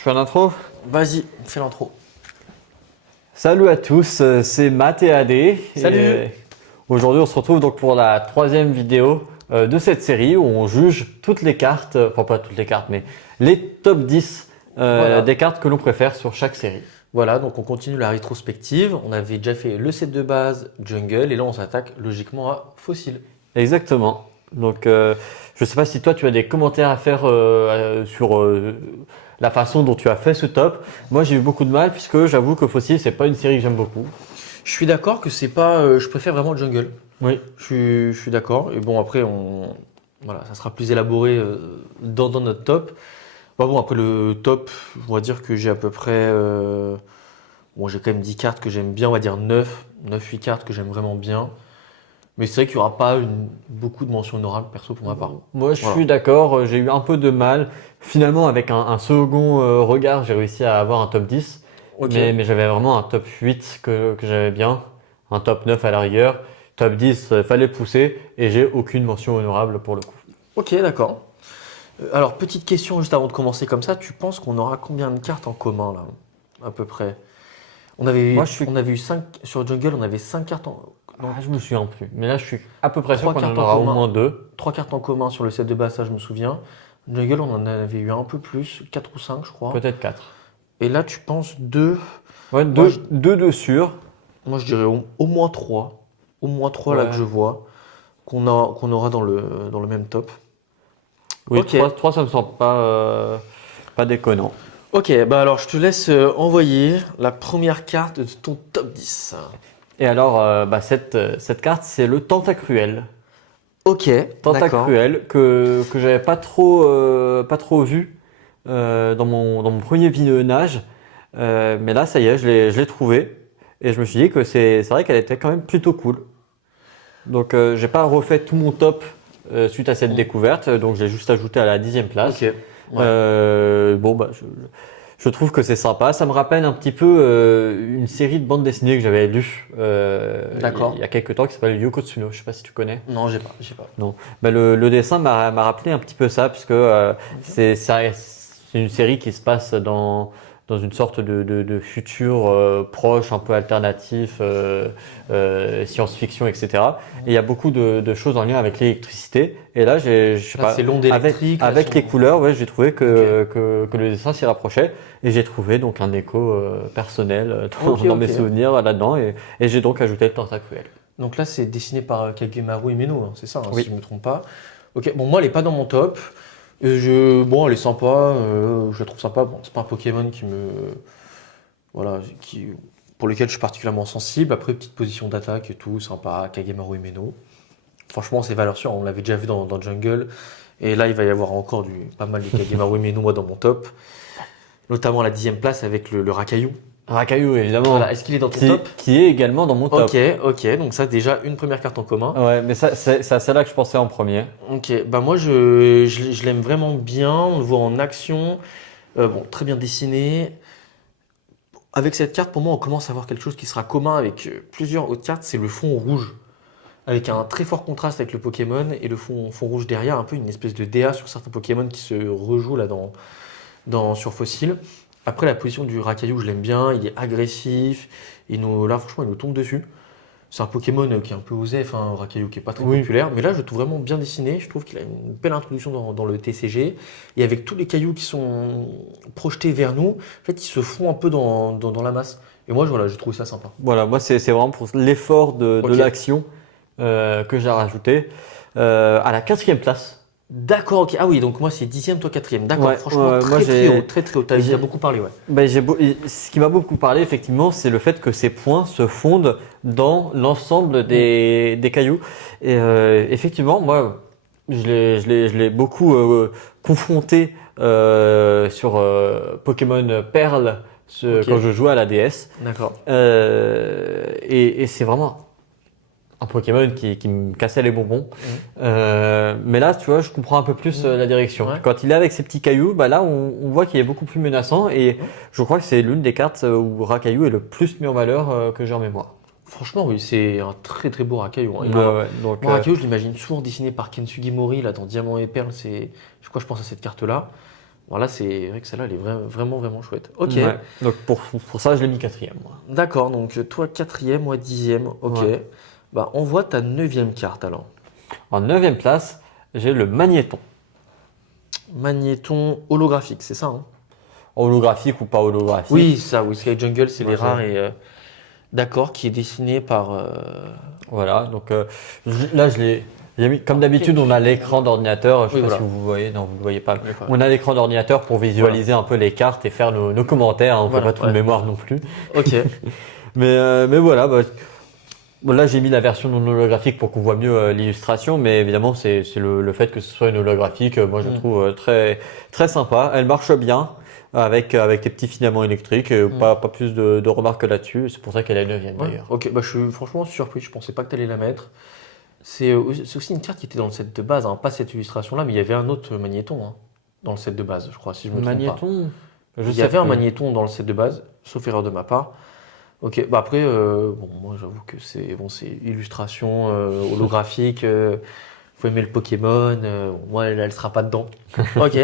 Je fais l'intro. Vas-y, fais l'intro. Salut à tous, c'est Matt et AD. Salut. Aujourd'hui, on se retrouve donc pour la troisième vidéo de cette série où on juge toutes les cartes, enfin pas toutes les cartes, mais les top 10 Voilà. des cartes que l'on préfère sur chaque série. Voilà, donc on continue la rétrospective. On avait déjà fait le set de base, Jungle, et là on s'attaque logiquement à Fossil. Exactement. Donc, je sais pas si toi tu as des commentaires à faire sur la façon dont tu as fait ce top. Moi, j'ai eu beaucoup de mal puisque j'avoue que Fossil, c'est pas une série que j'aime beaucoup. Je suis d'accord que c'est pas. Je préfère vraiment Jungle. Oui. Je suis d'accord. Et bon, après, voilà, ça sera plus élaboré dans notre top. Bah bon, après le top, on va dire que j'ai à peu près. Bon, j'ai quand même 10 cartes que j'aime bien, on va dire 9-8 cartes que j'aime vraiment bien. Mais c'est vrai qu'il n'y aura pas beaucoup de mentions honorables perso pour ma part. Moi, je Voilà. suis d'accord. J'ai eu un peu de mal. Finalement, avec un second regard, j'ai réussi à avoir un top 10. Ok. Mais j'avais vraiment un top 8 que j'avais bien. Un top 9 à la rigueur. Top 10, fallait pousser. Et j'ai aucune mention honorable pour le coup. Ok, d'accord. Alors, petite question juste avant de commencer comme ça, tu penses qu'on aura combien de cartes en commun là, à peu près? On avait, Moi, on avait eu 5 sur Jungle, on avait 5 cartes non, Ah, je me souviens plus. Mais là, je suis à peu près sûr Trois qu'on en cartes en aura au commun. moins 2. 3 cartes en commun sur le set de base, ça je me souviens. Jungle, on en avait eu un peu plus, 4 ou 5 je crois. Peut-être 4. Et là, tu penses 2? Ouais, Moi, deux de sûr. moi, je dirais au moins 3. Au moins 3 là Ouais. que je vois, qu'on aura dans le même top. Oui, Ok. 3, ça me semble pas déconnant. Ok, bah alors je te laisse envoyer la première carte de ton top 10. Et alors, cette carte, c'est le Tentacruel. Ok, d'accord. Tentacruel que j'avais pas trop vu dans mon premier visionnage. Mais là, ça y est, je l'ai trouvé. Et je me suis dit que c'est vrai qu'elle était quand même plutôt cool. Donc, j'ai pas refait tout mon top suite à cette découverte. Donc, je l'ai juste ajouté à la 10e place. Ok. Ouais. Je trouve que c'est sympa. Ça me rappelle un petit peu une série de bandes dessinées que j'avais lue D'accord. il y a quelques temps qui s'appelle Yoko Tsuno. Je sais pas si tu connais. Non, j'ai pas. Non. Le dessin m'a rappelé un petit peu ça, puisque c'est une série qui se passe dans une sorte de futur proche, un peu alternatif, science-fiction, etc. Et il y a beaucoup de choses en lien avec l'électricité. Et là, je sais Là, pas, c'est l'onde électrique. avec là, les couleurs, ouais, j'ai trouvé que le dessin s'y rapprochait. Et j'ai trouvé donc un écho personnel dans mes Ok. souvenirs là-dedans. Et j'ai donc ajouté le Tentacruel. Donc là, c'est dessiné par Kagemaru Imeno, hein, c'est ça, Oui. si je me trompe pas. Ok, bon, moi, elle est pas dans mon top. Bon, elle est sympa, je la trouve sympa. Bon, c'est pas un Pokémon voilà, pour lequel je suis particulièrement sensible. Après, petite position d'attaque et tout, sympa, Kagemaru Imeno. Franchement, c'est valeur sûre, on l'avait déjà vu dans Jungle. Et là, il va y avoir encore pas mal de Kagemaru Imeno, moi, dans mon top. Notamment à la 10e place avec le Rakaillou. Rakaillou, évidemment. Voilà, est-ce qu'il est dans ton top? Qui est également dans mon top. Ok, donc ça, déjà, une première carte en commun. Ouais, mais c'est à celle-là que je pensais en premier. Ok, bah moi je l'aime vraiment bien, on le voit en action, bon, très bien dessiné. Avec cette carte, pour moi, on commence à avoir quelque chose qui sera commun avec plusieurs autres cartes, c'est le fond rouge. Avec un très fort contraste avec le Pokémon et le fond rouge derrière, un peu une espèce de DA sur certains Pokémon qui se rejouent là sur Fossil. Après, la position du Rakaillou, je l'aime bien, il est agressif, là franchement, il nous tombe dessus. C'est un Pokémon qui est un peu osef, un Rakaillou qui est pas très Oui. populaire, mais là je le trouve vraiment bien dessiné. Je trouve qu'il a une belle introduction dans le TCG. Et avec tous les cailloux qui sont projetés vers nous, en fait, ils se font un peu dans la masse. Et moi, voilà, je trouve ça sympa. Voilà, moi c'est vraiment pour l'effort de Ok. l'action que j'ai rajouté. À la 4e place. D'accord, ok. Ah oui, donc moi c'est 10e, toi 4e. D'accord, Ouais, franchement, moi, très j'ai- haut, très haut. T'as beaucoup parlé, ouais. Ben, ce qui m'a beaucoup parlé, effectivement, c'est le fait que ces points se fondent dans l'ensemble des cailloux. Et effectivement, moi, je l'ai beaucoup confronté sur Pokémon Perle Ok. quand je jouais à la DS. D'accord. Et c'est vraiment un Pokémon qui me cassait les bonbons. Mais là, tu vois, je comprends un peu plus la direction. Ouais. Quand il est avec ses petits cailloux, bah là, on voit qu'il est beaucoup plus menaçant. Et je crois que c'est l'une des cartes où Rakaillou est le plus mis en valeur que j'ai en mémoire. Franchement, oui, c'est un très très beau Rakaillou, hein. Donc, Moi, Rakaillou, je l'imagine souvent dessiné par Ken Sugimori là, dans Diamant et Perle. Je pense à cette carte-là. Voilà, c'est vrai que celle-là, elle est vraiment, vraiment chouette. Ok, Ouais. Donc pour ça, je l'ai mis quatrième, moi. d'accord. Donc toi, quatrième, moi, dixième. Ok. Ouais. Bah, envoie ta neuvième carte alors. En neuvième place, j'ai le Magnéton. Magnéton holographique, c'est ça, hein? Holographique ou pas holographique. Oui, ça, oui. Sky Jungle, c'est Moi, les rares et d'accord, qui est dessiné par. Voilà, donc là je l'ai mis. Comme d'habitude, on a l'écran d'ordinateur. Je Oui, sais pas voilà. si vous voyez, non, vous ne voyez pas. Je l'ai pas. On a l'écran d'ordinateur pour visualiser un peu les cartes et faire nos commentaires. On ne Voilà, fait pas tout ouais. de mémoire non plus. Ok. Mais voilà, bon, là j'ai mis la version non holographique pour qu'on voit mieux l'illustration. Mais évidemment, c'est le fait que ce soit une holographique. Moi, je la trouve très, très sympa. Elle marche bien avec des petits filaments électriques. Pas plus de remarques là-dessus. C'est pour ça qu'elle est 9e Ouais. d'ailleurs. Ok, bah, je suis franchement surpris. Je pensais pas que tu allais la mettre. C'est aussi une carte qui était dans le set de base, hein, pas cette illustration-là, mais il y avait un autre magnéton hein, dans le set de base, je crois, si je me trompe pas. Magnéton. Il y avait un magnéton dans le set de base, sauf erreur de ma part. Ok, bah après, bon, moi j'avoue que c'est illustration holographique. Faut aimer le Pokémon. Moi, elle sera pas dedans. Ok.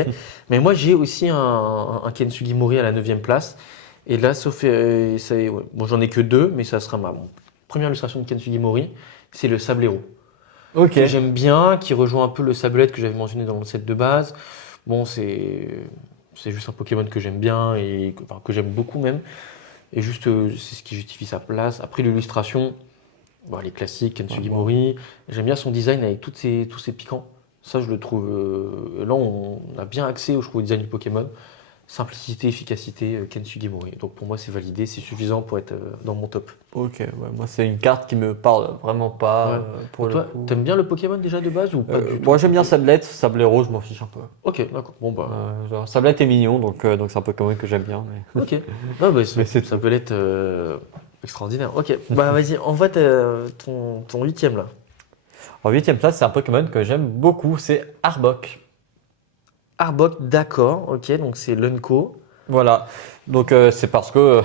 Mais moi, j'ai aussi un Ken Sugimori à la 9e place. Et là, sauf, ouais. Bon, j'en ai que deux, mais ça sera ma première illustration de Ken Sugimori. C'est le Sablero. Ok. Que j'aime bien, qui rejoint un peu le Sablette que j'avais mentionné dans le set de base. Bon, c'est juste un Pokémon que j'aime bien et enfin, que j'aime beaucoup même. Et juste, c'est ce qui justifie sa place. Après, l'illustration, bon, elle est classique, Ken Sugimori. J'aime bien son design avec tous ces piquants. Ça, je le trouve. Là, on a bien accès je trouve, au design du Pokémon. Simplicité, efficacité, Ken Sugimori. Donc pour moi, c'est validé, c'est suffisant pour être dans mon top. Ok, ouais, moi c'est une carte qui me parle vraiment pas Ouais. pour le Toi, coup. t'aimes bien le Pokémon déjà de base ou pas du tout? Moi j'aime bien Sablette, Sablero, je m'en fiche un peu. Ok, d'accord. Bon, bah. Genre, Sablette est mignon, donc c'est un Pokémon que j'aime bien. Mais... Ok. Non, bah, Mais c'est ça peut l'être extraordinaire. Ok. Bah, vas-y, envoie ton huitième là. En huitième place, c'est un Pokémon que j'aime beaucoup, c'est Arbok. Arbok, d'accord. Ok, donc c'est Lunko. Voilà, donc c'est parce que,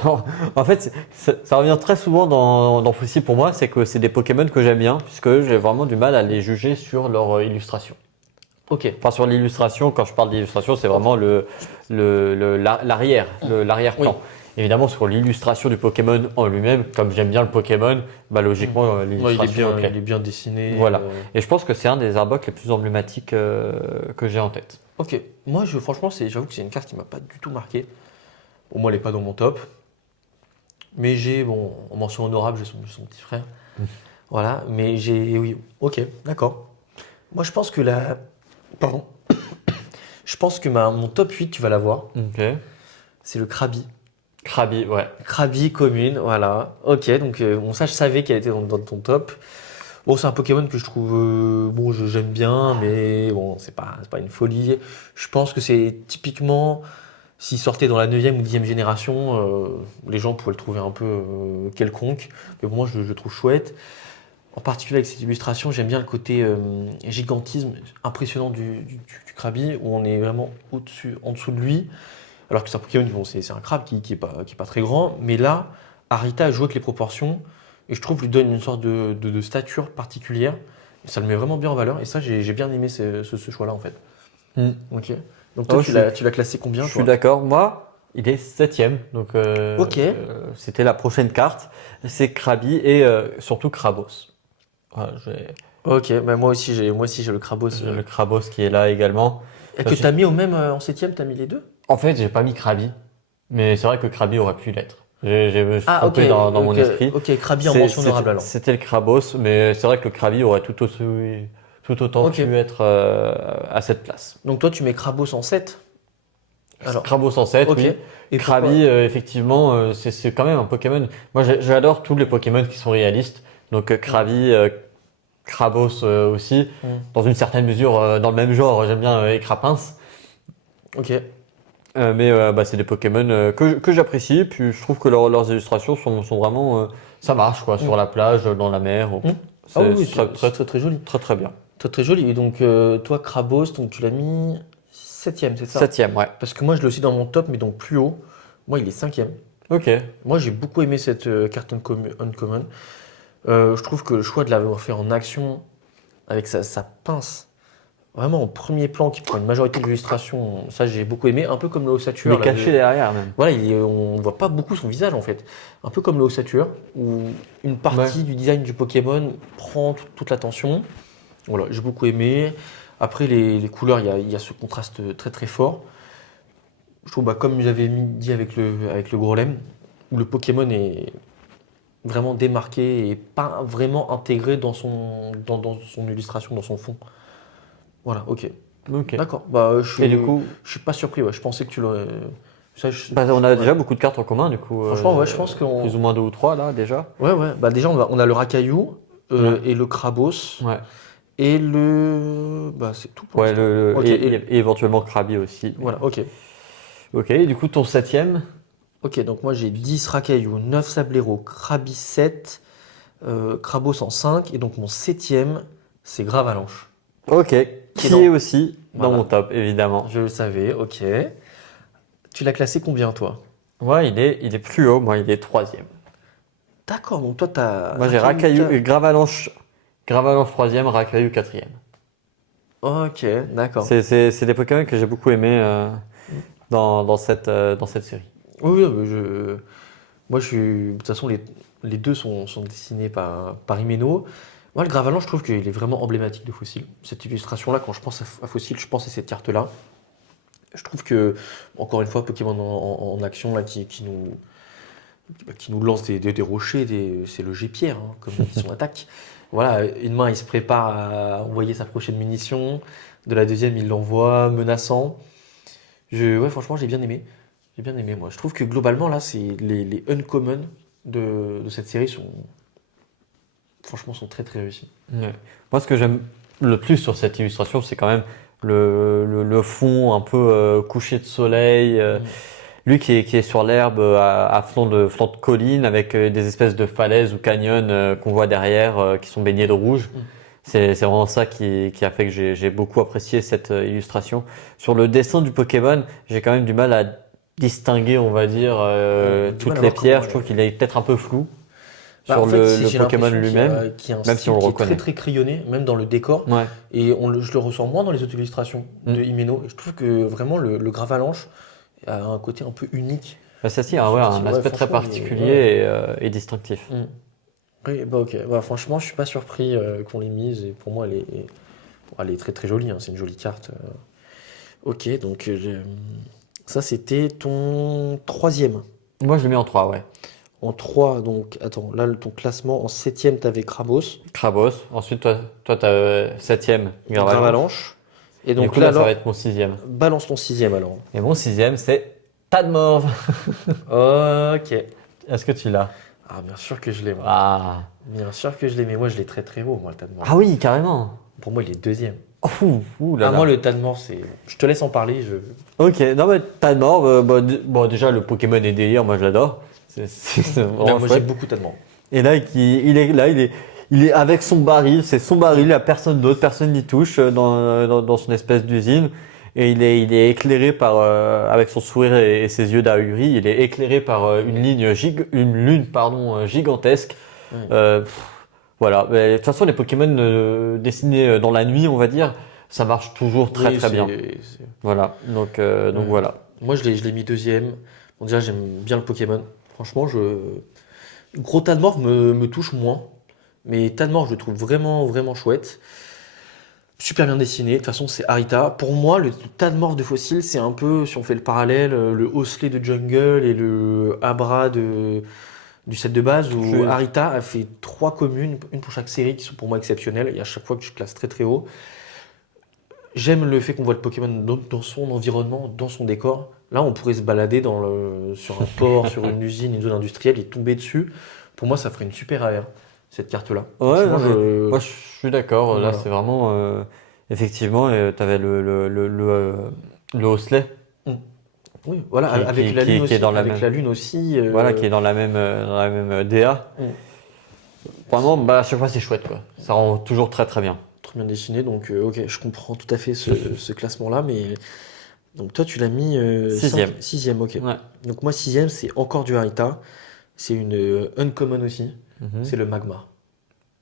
en fait, ça revient très souvent dans Foussy pour moi, c'est que c'est des Pokémon que j'aime bien, puisque j'ai vraiment du mal à les juger sur leur illustration. Ok. Enfin, sur l'illustration, quand je parle d'illustration, c'est vraiment l'arrière-plan. Oui. Évidemment, sur l'illustration du Pokémon en lui-même, comme j'aime bien le Pokémon, bah, logiquement, Ouais, l'illustration me plaît. il est bien dessiné. Voilà. Et je pense que c'est un des Arbok les plus emblématiques que j'ai en tête. Ok. Moi, franchement, j'avoue que c'est une carte qui m'a pas du tout marqué. Bon, moi, elle est pas dans mon top. Mais bon, en mention honorable, j'ai son petit frère. Voilà. Mais oui. Ok, d'accord. Moi, je pense que Pardon. Je pense que mon top 8, tu vas l'avoir. Ok. C'est le Krabi. Krabi, ouais. Krabi commune, voilà. Ok, donc bon, ça, je savais qu'elle était dans ton top. Bon, c'est un Pokémon que je trouve, bon, j'aime bien, mais bon, c'est pas une folie. Je pense que c'est typiquement, s'il sortait dans la 9e ou 10e génération, les gens pourraient le trouver un peu quelconque. Mais bon, moi, je le trouve chouette. En particulier avec cette illustration, j'aime bien le côté gigantisme impressionnant du Krabi, où on est vraiment en dessous de lui. Alors que c'est un Pokémon, bon, c'est un crabe qui est pas très grand. Mais là, Arita a joué avec les proportions et je trouve lui donne une sorte de stature particulière. Et ça le met vraiment bien en valeur. Et ça, j'ai bien aimé ce choix-là en fait. Ok. Donc toi, tu l'as classé combien? Je suis d'accord. Moi, il est 7e. Donc, Ok. C'était la prochaine carte. C'est Krabi et surtout Krabos. Voilà, Ok, bah moi aussi j'ai le Krabos. j'ai le Krabos qui est là également. Et que t'as mis au même en 7e, t'as mis les deux? En fait, j'ai pas mis Krabi, mais c'est vrai que Krabi aurait pu l'être. Je me suis trompé ok. dans mon esprit. Ok, Krabi en mention honorable alors. C'était le Krabos, mais c'est vrai que le Krabi aurait tout autant Ok. pu être à cette place. Donc toi, tu mets Krabos en 7? Alors, Krabos en 7, ok. oui. Et Krabi, effectivement, c'est quand même un Pokémon. Moi, j'adore tous les Pokémon qui sont réalistes. Donc Krabi, Krabos aussi. Dans une certaine mesure, dans le même genre, j'aime bien Écrapince. Ok. Mais c'est des Pokémon que j'apprécie. Puis je trouve que leurs illustrations sont vraiment. Ça marche, quoi, sur la plage, dans la mer. C'est Ah oui, très, très joli. très, très bien. Très joli. Et donc, toi, Krabos, donc tu l'as mis 7e, c'est ça? 7e, ouais. Parce que moi, je l'ai aussi dans mon top, mais donc plus haut. Moi, il est 5e. Ok. Moi, j'ai beaucoup aimé cette carte Uncommon. Je trouve que le choix de l'avoir fait en action, avec sa pince, vraiment en premier plan, qui prend une majorité de l'illustration. Ça, j'ai beaucoup aimé. Un peu comme le Il Ossature. est là, caché derrière même. voilà, on ne voit pas beaucoup son visage en fait. Un peu comme le Ossature, où une partie du design du Pokémon prend toute l'attention. Voilà, j'ai beaucoup aimé. Après, les couleurs, il y a ce contraste très très fort. Je trouve, comme j'avais dit avec le Grolem, où le Pokémon est vraiment démarqué et pas vraiment intégré dans son illustration, dans son fond. Voilà, ok. Ok. D'accord. Et du coup, Je suis pas surpris, ouais. Je pensais que tu l'aurais. on a Ouais. déjà beaucoup de cartes en commun, du coup. Franchement, ouais, je pense qu'on. Plus ou moins deux ou trois là déjà. Ouais, ouais. Déjà, on a le Racaillou Ouais. et le Crabos Ouais. et le. C'est tout pour Ouais, l'instant. Ok, et éventuellement Krabi aussi. voilà, ok. Ok, et du coup, ton septième. Ok, donc moi j'ai 10 Racaillou, 9 Sablero, Krabi 7, Krabos en 5, et donc mon septième, c'est Gravalanche. Ok, qui dans- est aussi dans Voilà. mon top, évidemment. Je le savais, ok. Tu l'as classé combien, toi? Ouais, il est plus haut, moi, il est troisième. D'accord, donc toi t'as Moi, j'ai Rakaillou et Gravalanche. Gravalanche troisième, Rakaillou quatrième. Ok, d'accord. C'est des Pokémon que j'ai beaucoup aimé dans cette série. Oui, oui, moi je suis. De toute façon, les deux sont dessinés par Himeno. Moi, le Gravalanche, je trouve qu'il est vraiment emblématique de Fossil. Cette illustration-là, quand je pense à Fossil, je pense à cette carte-là. Je trouve que, encore une fois, Pokémon en action, là, qui nous lance des rochers, c'est le G-Pierre, hein, comme dit son attaque. Voilà, une main, il se prépare à envoyer sa prochaine munition. De la deuxième, il l'envoie menaçant. Ouais, franchement, j'ai bien aimé. J'ai bien aimé, moi. Je trouve que globalement, là, les uncommon de cette série franchement, sont très très réussis. Ouais. Moi, ce que j'aime le plus sur cette illustration, c'est quand même le fond un peu couché de soleil. Lui qui est sur l'herbe à flanc de colline avec des espèces de falaises ou canyons qu'on voit derrière qui sont baignés de rouge. Mm. C'est vraiment ça qui a fait que j'ai beaucoup apprécié cette illustration. Sur le dessin du Pokémon, j'ai quand même du mal à distinguer, on va dire, Ouais, du mal toutes à les voir pierres. comment, Je trouve qu'il est peut-être un peu flou En sur fait, le j'ai Pokémon l'impression lui-même, qu'il y a un même si style on le qui est reconnaît. très très crayonné, même dans le décor. Ouais. Et je le ressens moins dans les autres illustrations Mm. de Himeno. Et je trouve que vraiment le Gravalanche a un côté un peu unique. Bah, ceci Dans a son un style. Ouais, aspect très franchement, particulier et distinctif. Mm. Oui, ok. Franchement, je suis pas surpris qu'on l'ait mise. Et pour moi, elle est très très jolie, hein. C'est une jolie carte. Ok, donc ça c'était ton troisième. Moi, je le mets en 3, ouais. En 3, donc attends, là ton classement en septième, t'avais Krabos, Krabos. Ensuite, toi, t'as septième, Gravalanche. Gravalanche. Et Et du donc coup, là, là, ça alors, va être mon sixième. balance ton sixième alors. Et mon sixième, c'est Tadmorve. Ok. Est-ce que tu l'as? Ah, bien sûr que je l'aime. Ah. Bien sûr que je l'aime. Mais moi, je l'ai très très haut, moi, le Tadmor. Ah oui, carrément. Pour moi, il est deuxième. Ouh là Ah, là. moi, le Tadmor, c'est. Je te laisse en parler. Ok, non mais Tadmorve, bon, déjà le Pokémon est délire, moi je l'adore. C'est Non, vraiment moi, chouette. j'aime beaucoup Tadmor. Et là, il est avec son baril, c'est son baril, il n'y a personne d'autre, personne n'y touche dans son espèce d'usine. Et il est éclairé avec son sourire et ses yeux d'ahuri, il est éclairé par une lune, pardon, gigantesque. Ouais. Voilà. Mais, de toute façon, les Pokémon dessinés dans la nuit, on va dire, ça marche toujours très Oui, très bien. c'est- Voilà. Donc voilà. Moi, je l'ai mis deuxième. Bon, déjà, j'aime bien le Pokémon. Franchement, Gros Tadmor me touche moins. Mais Tadmor, je le trouve vraiment, vraiment chouette. Super bien dessiné. De toute façon, c'est Harita. Pour moi, le Tadmor de Fossil, c'est un peu, si on fait le parallèle, le Hosley de Jungle et le Abra du set de base, où Je- Harita a fait 3 communes, une pour chaque série, qui sont pour moi exceptionnelles. Et à chaque fois que je classe très très haut. J'aime le fait qu'on voit le Pokémon dans son environnement, dans son décor. Là, on pourrait se balader sur un port, sur une usine, une zone industrielle et tomber dessus. Pour moi, ça ferait une super AR, cette carte-là. Ouais, Franchement, non, mais moi je suis d'accord. Là, Voilà. c'est vraiment effectivement, tu avais le Hosley, Oui, voilà, Qui- avec qui- la qui- lune qui aussi. est dans la Avec même- la lune aussi. voilà, qui est dans la même DA. Mm. Vraiment, à chaque fois, c'est chouette, quoi. Ça rend toujours très très bien. Très bien dessiné, donc ok, je comprends tout à fait ce classement-là, mais donc toi tu l'as mis Sixième. Sixième, ok. Ouais. Donc moi sixième, c'est encore du Harita, c'est une uncommon aussi, Mhm. c'est le Magmar.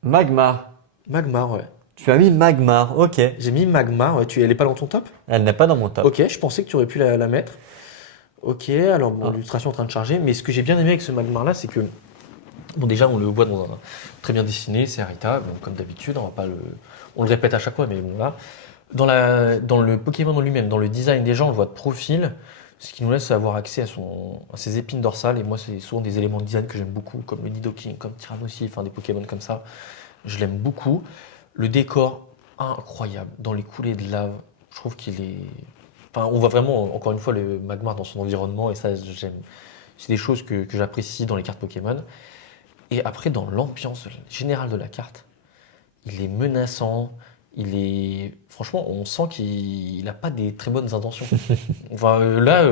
Magma. Magmar, ouais. Tu as mis Magmar, ok. J'ai mis Magmar, ouais, elle est pas dans ton top? Elle n'est pas dans mon top. Ok, je pensais que tu aurais pu la mettre. Ok, alors bon, Ah. l'illustration est en train de charger, mais ce que j'ai bien aimé avec ce Magmar-là, c'est que, bon déjà on le voit dans un très bien dessiné, c'est Arita, bon, comme d'habitude, on le répète à chaque fois, mais bon là, dans le Pokémon en lui-même, dans le design des gens, on le voit de profil, ce qui nous laisse avoir accès à ses épines dorsales, et moi c'est souvent des éléments de design que j'aime beaucoup, comme le Nidoking, comme Tyrannosaurus, enfin des Pokémon comme ça, je l'aime beaucoup. Le décor, incroyable, dans les coulées de lave, je trouve qu'il est... Enfin, on voit vraiment, encore une fois, le Magmar dans son environnement, et ça, j'aime. C'est des choses que j'apprécie dans les cartes Pokémon. Et après, dans l'ambiance générale de la carte, il est menaçant, Franchement, on sent qu'il n'a pas des très bonnes intentions. Enfin, là,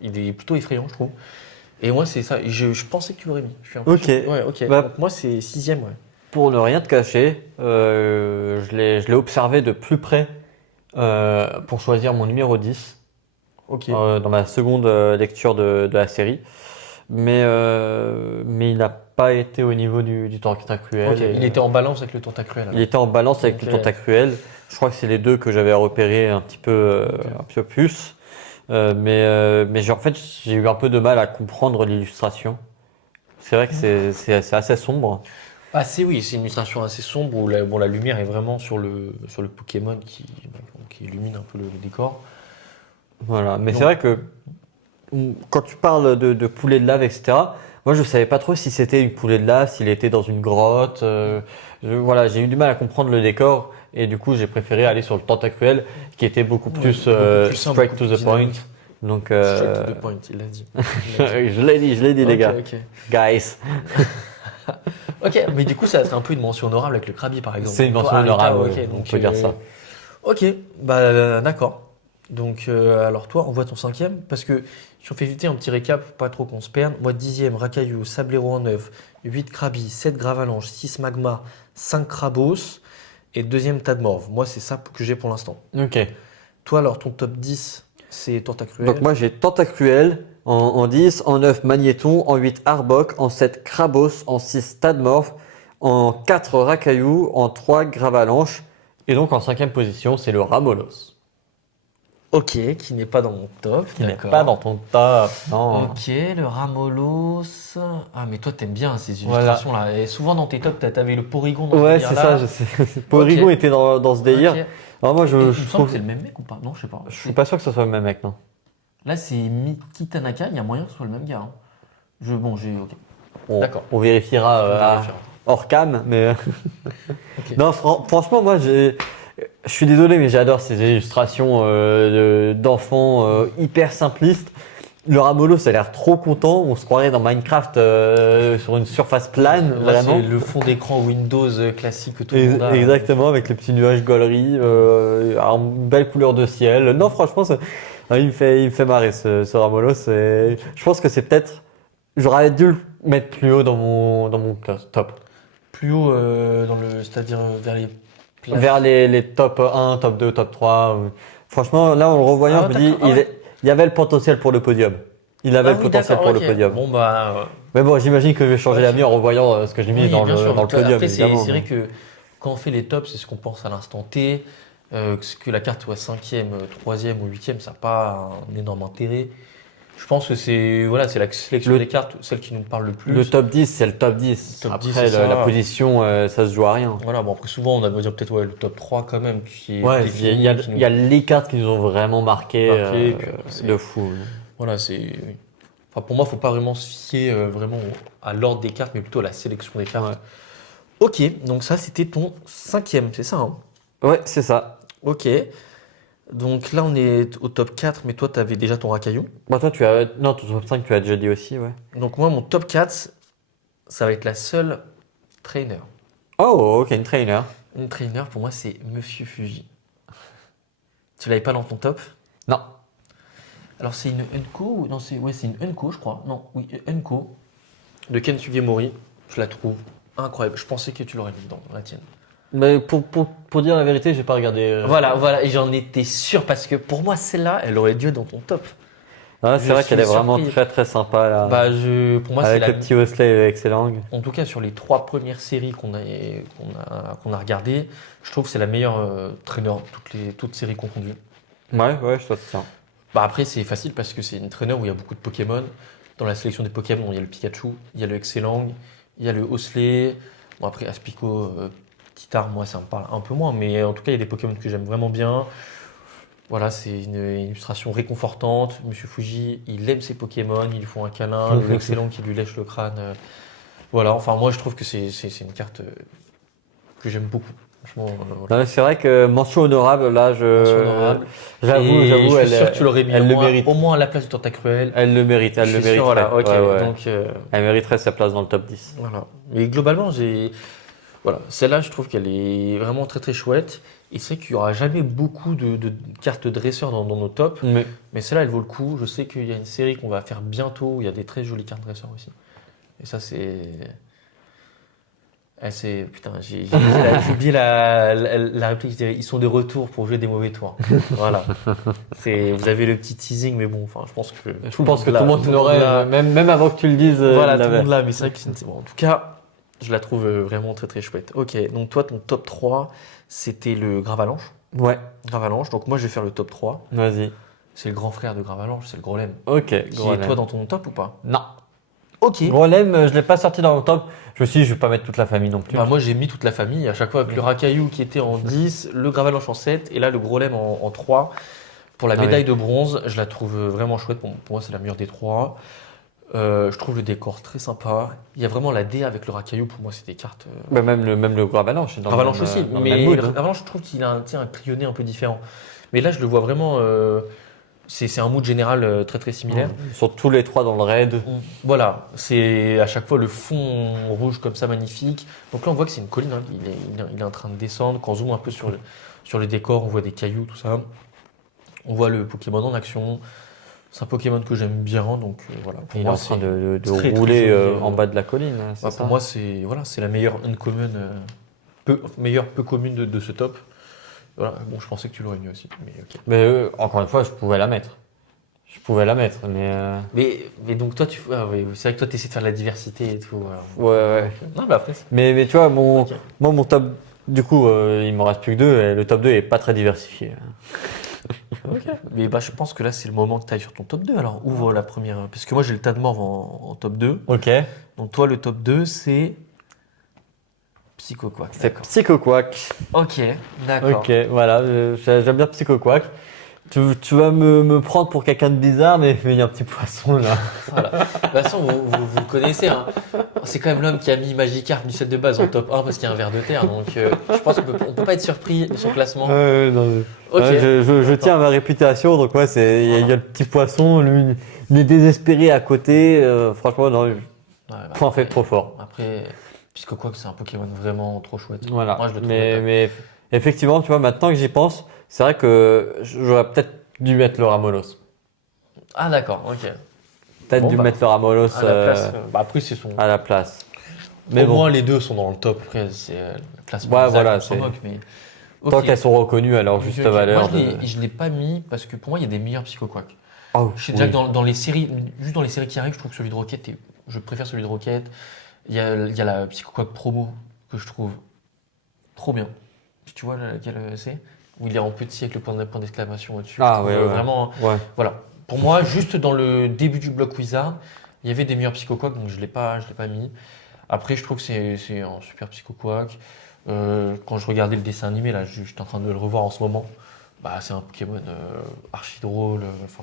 il est plutôt effrayant, je trouve. Et moi, c'est ça. Je pensais que tu l'aurais mis. Je suis un peu Ok. surpris. Ouais, ok. Bah, Donc, moi, c'est sixième, ouais. Pour ne rien te cacher, je l'ai observé de plus près pour choisir mon numéro 10 Ok. dans ma seconde lecture de la série. Mais il n'a pas été au niveau du Tentacruel. Ok. Il était en balance avec le Tentacruel. Il était en balance avec Ok. le Tentacruel. Je crois que c'est les deux que j'avais repérés un petit peu, Ok. un peu plus. En fait, j'ai eu un peu de mal à comprendre l'illustration. C'est vrai que c'est assez sombre. Ah, oui, c'est une illustration assez sombre où la lumière est vraiment sur le Pokémon qui illumine un peu le décor. Voilà. Mais Donc- c'est vrai que quand tu parles de poulet de lave, etc., moi je savais pas trop si c'était une poulet de lave, s'il était dans une grotte. Voilà, j'ai eu du mal à comprendre le décor et du coup j'ai préféré aller sur le Tentacruel qui était beaucoup Ouais, plus, beaucoup plus simple, straight beaucoup to plus the point. dynamique. Donc, Straight to the point, il l'a dit. je l'ai dit les Ok, gars, ok. guys. Ok, mais du coup, ça c'est un peu une mention honorable avec le Krabi par exemple. C'est une Toi, mention Arita, honorable, ok, ouais, on donc, peut dire ça. Ok, d'accord. Donc, alors toi, on voit ton cinquième, parce que si on fait vite un petit récap, pour pas trop qu'on se perde. Moi, dixième, Rakayu, Sablero en 9, 8 Krabi, 7 Gravalanche, 6 Magma, 5 Krabos, et deuxième Tadmorve. Moi, c'est ça que j'ai pour l'instant. Ok. Toi, alors, ton top 10, c'est Tentacruel. Donc moi j'ai Tentacruel en 10, en 9 Magnéton, en 8 Arbok, en 7 Krabos, en 6 Tadmorph, en 4 Rakayu, en 3 Gravalanche, et donc en cinquième position c'est le Ramolos. Ok, qui n'est pas dans mon top. Qui n'est D'accord. pas dans ton top, non. Ok, le Ramolos. Ah, mais toi, t'aimes bien ces Voilà. illustrations-là. Et souvent dans tes tops, t'avais le Porygon dans ce Ouais, c'est ça, délire-là. je sais. Porygon Ok. était dans ce délire. Ok. Alors moi Et il me je semble trouve, que c'est le même mec ou pas? Non, je sais pas. je suis pas sûr que ce soit le même mec, non. Là, c'est Miki Tanaka, il y a moyen que ce soit le même gars. Hein. Bon, ok. D'accord. On vérifiera On à- vérifiera. hors cam, mais Ok. non, franchement, moi, je suis désolé, mais j'adore ces illustrations d'enfants hyper simplistes. Le Ramolo, ça a l'air trop content. On se croirait dans Minecraft sur une surface plane, Là, vraiment. c'est le fond d'écran Windows classique que tout le monde a. Exactement, avec les petits nuages gaulerie, alors, une belle couleur de ciel. Non, franchement, il me fait marrer ce Ramolo. Je pense que c'est peut-être. J'aurais dû le mettre plus haut dans mon top. Plus haut, c'est-à-dire vers les places. Vers les top 1, top 2, top 3. Franchement, là, en le revoyant, Ah, je me dis, d'accord. Ah ouais. il y avait le potentiel pour le podium. Il avait Ah le oui, potentiel d'accord, pour ok. le podium. Bon, bah. Mais bon, j'imagine que je vais changer Ouais, d'avis en revoyant ce que j'ai mis Oui, dans bien sûr. le podium, Après, c'est évidemment. vrai que quand on fait les tops, c'est ce qu'on pense à l'instant T. Que la carte soit 5e, 3e ou 8e, ça n'a pas un énorme intérêt. Je pense que c'est la sélection Le- des cartes, celle qui nous parle le plus. Le top 10, c'est le top 10. Top 10, Après, c'est ça. la position, ça se joue à rien. Voilà, bon, après, souvent, on va dire peut-être le top 3 quand même, qui est Ouais, défini, il y a, qui nous- il y a les cartes qui nous ont vraiment marqué, puis après, c'est- de fou. Voilà, c'est. Enfin, pour moi, il ne faut pas vraiment se fier vraiment à l'ordre des cartes, mais plutôt à la sélection des cartes. Ouais. Ok, donc ça, c'était ton 5e, c'est ça, hein? Ouais, c'est ça. Ok. Donc là, on est au top 4, mais toi, tu avais déjà ton Rakaillon. Bah, toi, non, ton top 5, tu as déjà dit aussi, ouais. Donc moi, mon top 4, ça va être la seule trainer. Oh, ok, une trainer. Une trainer, pour moi, c'est Monsieur Fuji. Tu l'avais pas dans ton top? Non. Alors, c'est une Unco ou... Non, c'est une Unco, je crois. Non, oui, Unco. De Ken Sugemori. Je la trouve incroyable. Je pensais que tu l'aurais mis dans la tienne. Mais pour dire la vérité, j'ai pas regardé. Voilà, et j'en étais sûr parce que pour moi, celle-là, elle aurait dû être dans ton top. Ah, c'est Je vrai qu'elle est suis vraiment surpris. très très sympa là. Pour moi, c'est Avec la. le petit Osley excellent. En tout cas, sur les 3 premières séries qu'on a regardées, je trouve que c'est la meilleure traîneur, toutes séries confondues. Ouais, je trouve ça. Après, c'est facile parce que c'est une traîneur où il y a beaucoup de Pokémon. Dans la sélection des Pokémon, il y a le Pikachu, il y a le Excellang, il y a le Osley. Bon, après, Aspico, Titar, moi, ça me parle un peu moins. Mais en tout cas, il y a des Pokémon que j'aime vraiment bien. Voilà, c'est une illustration réconfortante. Monsieur Fuji, il aime ses Pokémon, ils lui font un câlin. Le Excellang qui lui lèche le crâne. Voilà, enfin, moi, je trouve que c'est une carte que j'aime beaucoup. Franchement, voilà. Non, c'est vrai que mention honorable, là, Mention honorable. j'avoue, Et je suis elle, sûr que tu l'aurais mis elle le au mérite. moins à la place du Tentacruel. Elle le mérite, elle Je le suis sûr, mériterait. voilà, ok. Ouais. Donc, Elle mériterait sa place dans le top 10. voilà. Mais globalement, voilà, celle-là, je trouve qu'elle est vraiment très très chouette. Et c'est qu'il n'y aura jamais beaucoup de cartes dresseurs dans nos tops. Mais celle-là, elle vaut le coup. Je sais qu'il y a une série qu'on va faire bientôt où il y a des très jolies cartes dresseurs aussi. Et ça, c'est. Putain, j'ai oublié la réplique. Je dirais, ils sont de retour pour jouer des mauvais tours. Voilà. Vous avez le petit teasing, mais bon, enfin, je pense que. Je pense que tout le monde l'aurait, même avant que tu le dises. Voilà, il tout le l'avait. monde l'a, mais c'est vrai que c'est bon. En tout cas, je la trouve vraiment très très chouette. Ok, donc toi, ton top 3, c'était le Gravalanche. Ouais, Gravalanche, donc moi je vais faire le top 3. vas-y. C'est le grand frère de Gravalanche, c'est le Grolem. Ok, Qui est Grolem. toi dans ton top ou pas? Non. Ok. Grolem, je l'ai pas sorti dans le top. Je me suis dit, je vais pas mettre toute la famille non plus. Bah, moi j'ai mis toute la famille, à chaque fois avec le Racaillou qui était en 10, le Gravalanche en 7 et là le Grolem en 3. Pour la Ah médaille oui. de bronze, je la trouve vraiment chouette. Pour moi, c'est la meilleure des 3. Je trouve le décor très sympa. Il y a vraiment la D avec le Racaillou. Pour moi, c'est des cartes. Bah, même le Gravalanche. est dans le Gravalanche même, aussi, dans le mais même mood, le hein. Gravalanche, je trouve qu'il a un crayonné un peu différent. Mais là, je le vois vraiment. C'est un mood général très très similaire. Ils sont tous les 3 dans le raid. Voilà, c'est à chaque fois le fond rouge comme ça, magnifique. Donc là, on voit que c'est une colline. Hein. Il est en train de descendre. Quand on zoome un peu sur le décor, on voit des cailloux, tout ça. On voit le Pokémon en action. C'est un Pokémon que j'aime bien, donc voilà. Pour Il est moi, en train c'est de très, très rouler joli, en bas de la colline. C'est bah, ça pour moi, c'est la meilleure uncommon, meilleure peu commune de ce top. Voilà. Bon, je pensais que tu l'aurais mis aussi, mais ok. Mais encore une fois, je pouvais la mettre. Mais donc toi, oui, c'est vrai que toi, tu essaies de faire de la diversité et tout. Alors. Ouais. Non, bah après. Mais tu vois, Ok. moi, mon top, du coup, il m'en reste plus que 2. Et le top 2 est pas très diversifié. Ok. Mais bah, je pense que là, c'est le moment que tu ailles sur ton top 2. Alors, ouvre la première. Parce que moi, j'ai le tas de morts en top 2. Ok. Donc, toi, le top 2, c'est. Psycho Quack. C'est D'accord. Psycho Quack. Ok, d'accord. Ok, voilà. J'aime bien Psycho Quack. Tu vas me prendre pour quelqu'un de bizarre, mais il y a un petit poisson là. Voilà. De toute façon, vous le connaissez. Hein. C'est quand même l'homme qui a mis Magikarp du set de base en top 1 parce qu'il y a un ver de terre. Donc, je pense qu'on peut pas être surpris de son classement. Non, Ok. je tiens à ma réputation, donc ouais, il y a le petit poisson, lui, il est désespéré à côté. Franchement, non, Ouais, bah, point fait trop fort. Après, Psycho Quack, c'est un Pokémon vraiment trop chouette. Voilà. Moi, je le trouve. mais effectivement, tu vois, maintenant que j'y pense, c'est vrai que j'aurais peut-être dû mettre le Ramolos. Ah, d'accord, ok. Peut-être Bon, dû bah, mettre le Ramolos À la place, bah, après, c'est son. à la place. Mais Au bon, moins, les deux sont dans le top. Après, c'est le classement. Ouais, exact, voilà, on s'en c'est- moque, mais. tant Ok. qu'elles sont reconnues à leur Ok, juste ok. valeur. Moi, je l'ai pas mis parce que pour moi, il y a des meilleurs Psycho Quack. Oh, Je sais déjà oui. que dans les séries, juste dans les séries qui arrivent, je trouve que celui de Rocket, je préfère celui de Rocket. Il y a la Psycho Quack promo que je trouve trop bien. Tu vois laquelle c'est? Où il est en petit avec le point d'exclamation au-dessus. Je Ah, trouve, ouais, ouais. Vraiment, Ouais. voilà. Pour moi, juste dans le début du bloc Wizard, il y avait des meilleurs Psycho Quack, donc je l'ai pas mis. Après, je trouve que c'est un super Psycho Quack. Quand je regardais le dessin animé, là, je suis en train de le revoir en ce moment. Bah, c'est un Pokémon archi drôle. Enfin,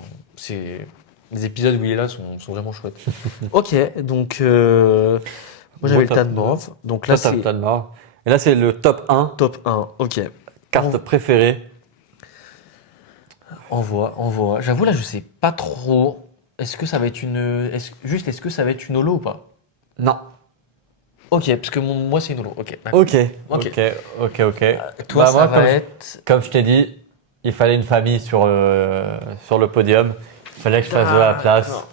les épisodes où il est là sont vraiment chouettes. Ok, donc moi j'avais le Beau tas top. de morts. Donc là, Là, t'as c'est le tas de morts. Et là, c'est le top 1, top 1. Ok, carte préférée. envoie. J'avoue, là, je sais pas trop. Est-ce que ça va être est-ce que ça va être une holo ou pas? Non. Ok, parce que moi, c'est une holo. Ok, d'accord. Ok. Ok. Ok. Toi, Bah, ça moi, va être. comme je t'ai dit, il fallait une famille sur le podium. Il fallait que je fasse de la place. D'accord.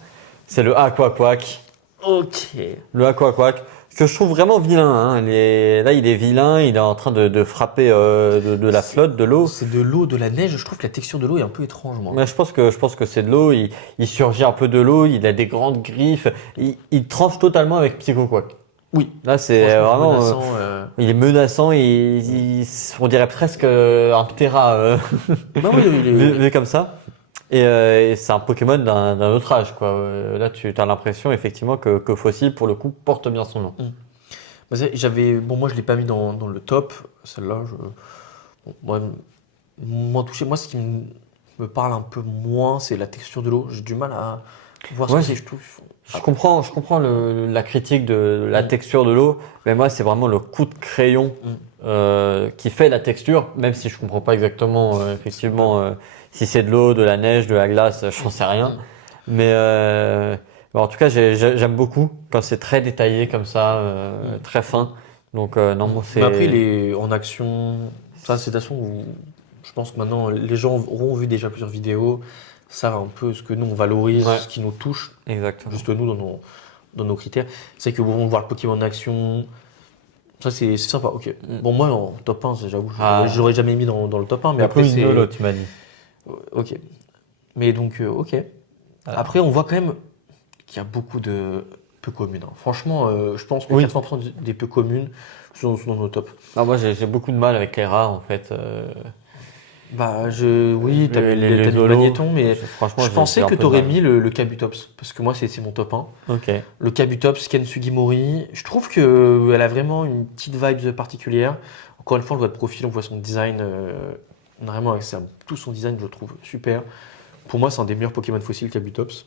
C'est le Aqua Quack. Ok. Le Aqua Quack. que je trouve vraiment vilain. Hein. Là, il est vilain, il est en train de frapper de la flotte, de l'eau. C'est de l'eau, de la neige. Je trouve que la texture de l'eau est un peu étrange, moi. Mais je pense que c'est de l'eau. Il surgit un peu de l'eau. Il a des grandes griffes. Il tranche totalement avec Psycho Quack. Oui. Là, c'est Franchement, vraiment. menaçant, Il est menaçant. On dirait presque un Ptera Bah oui, vu comme ça. Et c'est un Pokémon d'un autre âge, quoi. Là, tu as l'impression effectivement que Fossil, pour le coup, porte bien son nom. Bon, moi je l'ai pas mis dans le top, celle-là. Bon, touché. Moi, ce qui me parle un peu moins, c'est la texture de l'eau. J'ai du mal à voir ce Ouais, que c'est, je trouve. Je comprends la critique de la Mm. texture de l'eau, mais moi, c'est vraiment le coup de crayon Mm. qui fait la texture, même si je comprends pas exactement, effectivement, si c'est de l'eau, de la neige, de la glace, j'en sais rien. Mm. Mais bon, en tout cas, j'aime beaucoup quand c'est très détaillé comme ça, très fin. Donc, non, moi, c'est. Mais après, il est en action. Ça, c'est de toute façon où je pense que maintenant les gens auront vu déjà plusieurs vidéos, savent un peu ce que nous on valorise, Ouais. ce qui nous touche, Exactement. juste nous dans nos critères. C'est que bon, voir le Pokémon en action, ça c'est sympa, ok. Mm. Bon, moi en top 1, j'avoue, Ah. je l'aurais jamais mis dans le top 1, mais Du après coup, c'est. Nolo, tu m'as dit. Ok. Mais donc, ok. Voilà. Après, on voit quand même qu'il y a beaucoup de peu communes. Hein. Franchement, je pense que Oui. 80% des peu communes sont dans nos tops. Ah, moi, j'ai beaucoup de mal avec les rats, en fait. Bah, oui, t'as mis les le Zolos, magnéton, mais franchement, je j'ai pensais un que peu de t'aurais mal. mis le Kabutops, parce que moi, c'est mon top 1. Ok. Le Kabutops, Ken Sugimori, je trouve qu'elle a vraiment une petite vibe particulière. Encore une fois, on voit le profil, on voit son design, vraiment avec tout son design, je le trouve super. Pour moi, c'est un des meilleurs Pokémon fossiles, Kabutops.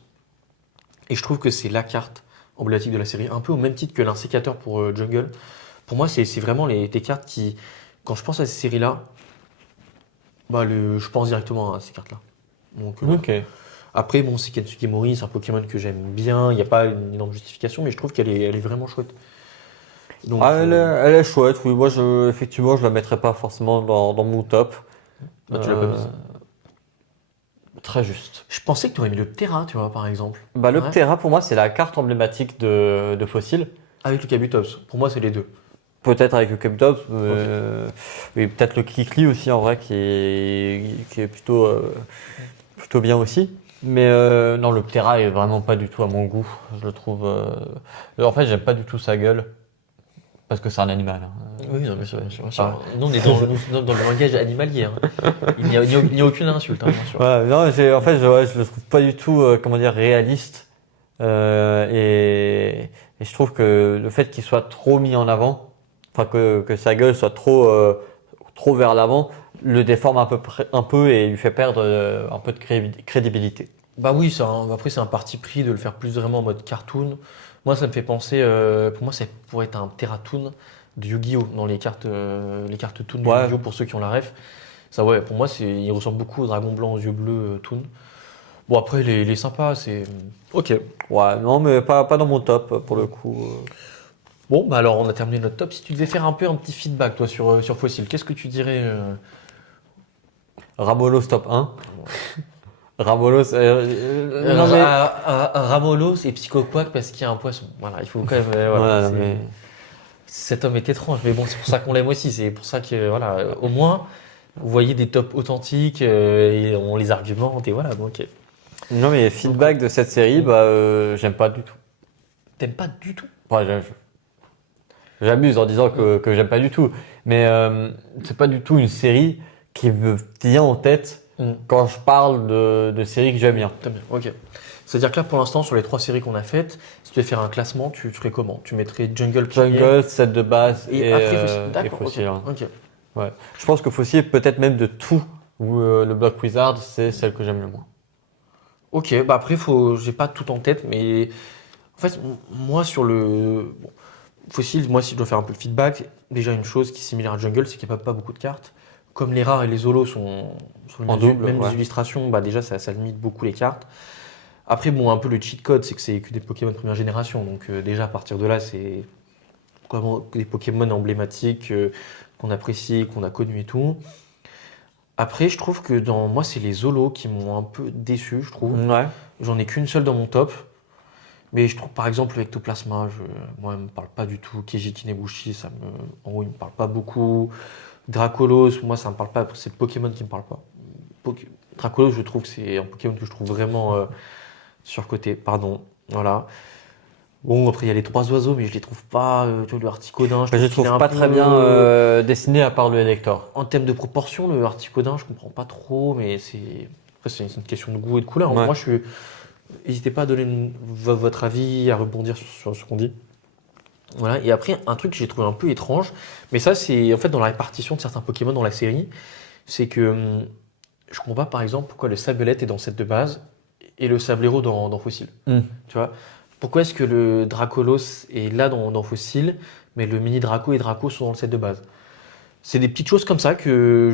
Et je trouve que c'est la carte emblématique de la série, un peu au même titre que l'insécateur pour Jungle. Pour moi, c'est vraiment des cartes qui, quand je pense à ces séries-là, bah, je pense directement à ces cartes-là. Donc, Ok. après, bon, c'est Ken Sugimori, c'est un Pokémon que j'aime bien. Il n'y a pas une énorme justification, mais je trouve elle est vraiment chouette. Donc, Ah, elle est chouette, oui. Moi, effectivement, je la mettrais pas forcément dans mon top. bah, tu l'as pas Euh, mise. Très juste. Je pensais que tu aurais mis le Terra, tu vois, par exemple. Bah, le Ouais. Ptera, pour moi, c'est la carte emblématique de Fossil. Avec le Kabutops. Pour moi, c'est les deux. Peut-être avec le Kabutops, et peut-être le Kikli aussi, en vrai, qui est plutôt bien aussi. Mais non, le Ptera est vraiment pas du tout à mon goût. Je le trouve. En fait, j'aime pas du tout sa gueule. Parce que c'est un animal. Hein. Oui, non, mais sûr. Ah. Nous, on est nous sommes dans le langage animalier. Hein. Il n'y a aucune insulte, hein, bien sûr. Ouais, non, en fait, je le trouve pas du tout, comment dire, réaliste. Et je trouve que le fait qu'il soit trop mis en avant, enfin que sa gueule soit trop vers l'avant, le déforme un peu et lui fait perdre un peu de crédibilité. Bah oui, après, c'est un parti pris de le faire plus vraiment en mode cartoon. Moi, ça me fait penser. Pour moi, ça pourrait être un Terratoon de Yu-Gi-Oh! Dans les cartes Toon de Ouais. Yu-Gi-Oh! Pour ceux qui ont la ref. Ça, ouais, pour moi, il ressemble beaucoup au dragon blanc aux yeux bleus Toon. Bon, après, il est sympa, c'est. Ok. Ouais, non, mais pas dans mon top pour le coup. Bon, bah alors, on a terminé notre top. Si tu devais faire un peu un petit feedback, toi, sur Fossil, qu'est-ce que tu dirais Ramolos top 1. Ramolos. Non, mais. Ramolos et Psychoquack parce qu'il y a un poisson. Voilà, il faut quand même. Voilà, Voilà, c'est- mais. Cet homme est étrange, mais bon, c'est pour ça qu'on l'aime aussi. C'est pour ça que, voilà, au moins, vous voyez des tops authentiques et on les argumente et voilà. Donc, Non, mais feedback de cette série, bah, j'aime pas du tout. t'aimes pas du tout. Enfin, j'abuse en disant que j'aime pas du tout. Mais c'est pas du tout une série qui me vient en tête quand je parle de séries que j'aime bien. T'aimes bien, ok. C'est-à-dire que là, pour l'instant, sur les 3 séries qu'on a faites, si tu devais faire un classement, tu ferais comment? Tu mettrais Jungle premier Jungle, set de base et après Fossil. D'accord, et Fossil. ok. Hein. Ok. Ouais. Je pense que Fossil, peut-être même de tout, ou le Block Wizard, c'est celle que j'aime le moins. Ok, bah après, j'ai pas tout en tête, mais en fait, moi, sur le Fossil, moi, si je dois faire un peu de feedback, déjà une chose qui est similaire à Jungle, c'est qu'il n'y a pas beaucoup de cartes. Comme les rares et les holos sont les En double, mêmes ouais. illustrations, bah déjà, ça limite beaucoup les cartes. Après, bon, un peu le cheat code, c'est que c'est que des Pokémon de première génération. Donc, déjà, à partir de là, c'est vraiment des Pokémon emblématiques qu'on apprécie, qu'on a connus et tout. Après, je trouve que moi, c'est les holos qui m'ont un peu déçu, je trouve. Ouais. J'en ai qu'une seule dans mon top. Mais je trouve par exemple Ectoplasma, moi il me parle pas du tout. Keiji Kinebushi, en gros il me parle pas beaucoup. Dracolos, moi ça me parle pas, c'est le Pokémon qui me parle pas. Dracolos, je trouve que c'est un Pokémon que je trouve vraiment surcoté, pardon. Voilà. Bon, après il y a les trois oiseaux, mais je les trouve pas. Tu vois, le Articodin, Mais je qu'il trouve est un pas peu, très bien dessiné à part le Elector. en termes de proportion, le Articodin, je comprends pas trop, mais après, c'est une question de goût et de couleur. Ouais. Moi, n'hésitez pas à donner votre avis, à rebondir sur ce qu'on dit. Voilà. Et après, un truc que j'ai trouvé un peu étrange, mais ça, c'est en fait dans la répartition de certains Pokémon dans la série, c'est que je comprends pas, par exemple, pourquoi le Sablette est dans le set de base et le Sablero dans Fossil. Hmm. Tu vois? Pourquoi est-ce que le Dracolos est là dans Fossil, mais le mini Draco et Draco sont dans le set de base? C'est des petites choses comme ça que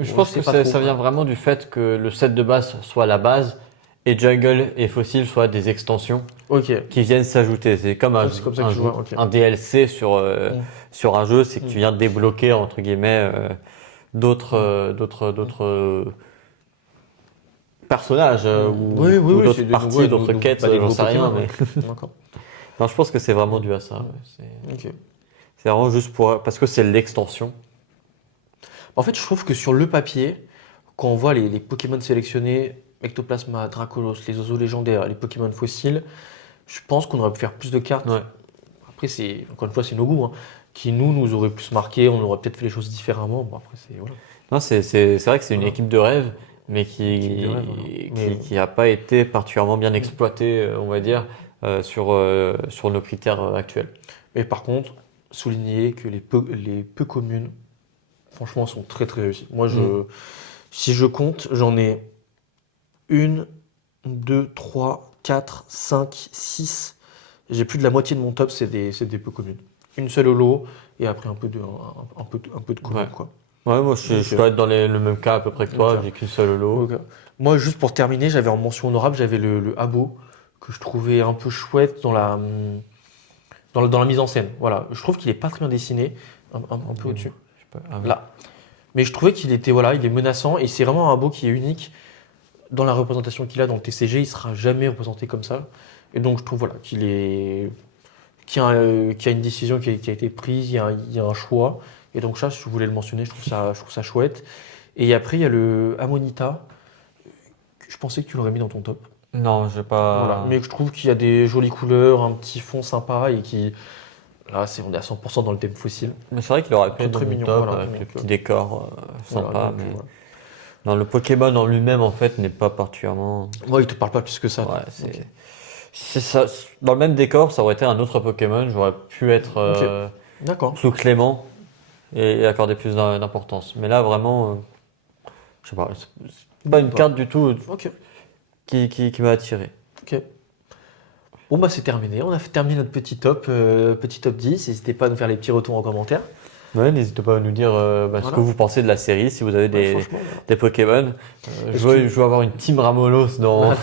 Je pense sais que pas trop. ça vient vraiment du fait que le set de base soit la base et Jungle et Fossil soient des extensions Ok. qui viennent s'ajouter. C'est comme C'est comme ça que un je jeu- vois, ok. un DLC Mm. sur un jeu, c'est que tu Mm. viens débloquer entre guillemets d'autres personnages Oui, oui, ou oui, d'autres c'est parties, d'autres quêtes, pas des j'en nouveaux sais rien. Pokémon, Mais... ouais. D'accord. Non, je pense que c'est vraiment dû à ça. Ouais. Ok. C'est vraiment juste parce que c'est l'extension. En fait, je trouve que sur le papier, quand on voit les Pokémon sélectionnés, Ectoplasma, Dracolos, les oiseaux légendaires, les Pokémon fossiles, je pense qu'on aurait pu faire plus de cartes. Ouais. Après, encore une fois, c'est nos goûts, hein, qui nous auraient plus marqué, on aurait peut-être fait les choses différemment. Bon, après, voilà. Non, c'est vrai que c'est une Voilà. équipe de rêve, mais Équipe de rêve, voilà. qui a pas été particulièrement bien exploitée, on va dire, sur nos critères actuels. Mais par contre, souligner que les peu communes, franchement, sont très très réussies. Moi, si je compte, j'en ai 1, 2, 3, 4, 5, 6. J'ai plus de la moitié de mon top, c'est des peu communes. Une seule holo et après un peu de commune, Ouais. quoi. Ouais, moi je dois être dans le même cas à peu près que toi, Ok. j'ai qu'une seule holo. Ok. Moi, juste pour terminer, j'avais en mention honorable, j'avais le Abo que je trouvais un peu chouette dans la mise en scène. Voilà, je trouve qu'il est pas très bien dessiné, un peu au-dessus. Je sais pas. Ah ouais. Là. Mais je trouvais qu'il était, voilà, il est menaçant et c'est vraiment un Abo qui est unique dans la représentation qu'il a dans le TCG. Il sera jamais représenté comme ça. Et donc, je trouve, voilà, qu'il y a une décision qui a été prise, il y a un choix. Et donc, ça, je voulais le mentionner, je trouve ça chouette. Et après, il y a le Amonita. Je pensais que tu l'aurais mis dans ton top. Non, j'ai pas. Voilà. Mais je trouve qu'il y a des jolies couleurs, un petit fond sympa et qui. Là, on est à 100% dans le thème fossile. Mais c'est vrai qu'il aurait pu Très, être dans très mon mignon, top voilà, avec le donc, petit décor sympa. Voilà, donc, Mais... voilà. Non, le Pokémon en lui-même en fait n'est pas particulièrement. Moi, il te parle pas plus que ça. Ouais, Ok. c'est ça. Dans le même décor, ça aurait été un autre Pokémon. J'aurais pu être D'accord. plus clément et accorder plus d'importance. Mais là, vraiment, je sais pas. C'est pas une Bah. carte du tout Ok. qui m'a attiré. Ok. Bon, bah, c'est terminé. On a terminé notre petit top 10. N'hésitez pas à nous faire les petits retours en commentaire. Ouais, n'hésitez pas à nous dire ce Voilà. que vous pensez de la série, si vous avez Ouais, franchement, des Pokémon. Je veux avoir une team Ramolos dans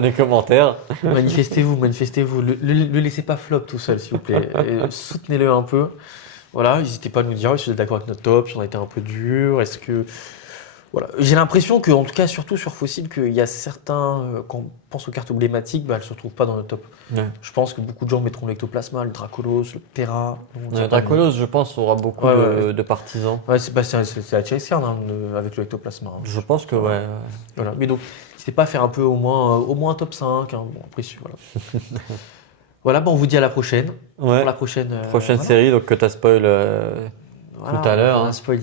les commentaires. manifestez-vous. Le laissez pas flop tout seul, s'il vous plaît. Soutenez-le un peu. Voilà, n'hésitez pas à nous dire si vous êtes d'accord avec notre top, si on a été un peu dur. Est-ce que. Voilà. J'ai l'impression que, en tout cas, surtout sur Fossil, qu'il y a certains, quand on pense aux cartes emblématiques, bah, elles ne se retrouvent pas dans notre top. Ouais. Je pense que beaucoup de gens mettront l'Ectoplasma, le Dracolos, le Terra. Dracolos, je pense, aura beaucoup Ouais. de partisans. Ouais, c'est la Charizard hein, avec le Ectoplasma. Hein. Je pense que ouais. Voilà. Mais donc, n'hésitez pas à faire un peu au moins un top 5. Hein. Bon, après, voilà. Voilà, bah, on vous dit à la prochaine. Ouais. Pour la prochaine, Prochaine voilà. série, donc que tu as spoil Voilà, tout à l'heure, on a hein. spoil,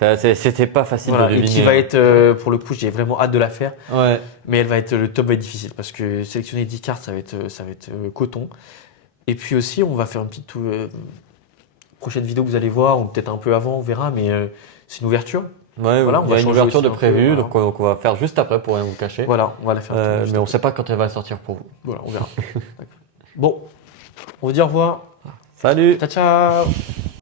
voilà. C'était pas facile Voilà, de et deviner. qui va être, pour le coup, j'ai vraiment hâte de la faire. Ouais. Mais le top va être difficile parce que sélectionner 10 cartes, ça va être coton. Et puis aussi, on va faire une petite prochaine vidéo que vous allez voir, ou peut-être un peu avant, on verra, mais c'est une ouverture. Ouais, Voilà, on il y va a une changer ouverture aussi de un peu, prévu, voilà. donc on va faire juste après pour rien vous cacher. Voilà, on va la faire. juste Mais on après. sait pas quand elle va sortir pour vous. Voilà, on verra. D'accord. Bon, on vous dit au revoir. Salut! Ciao, ciao!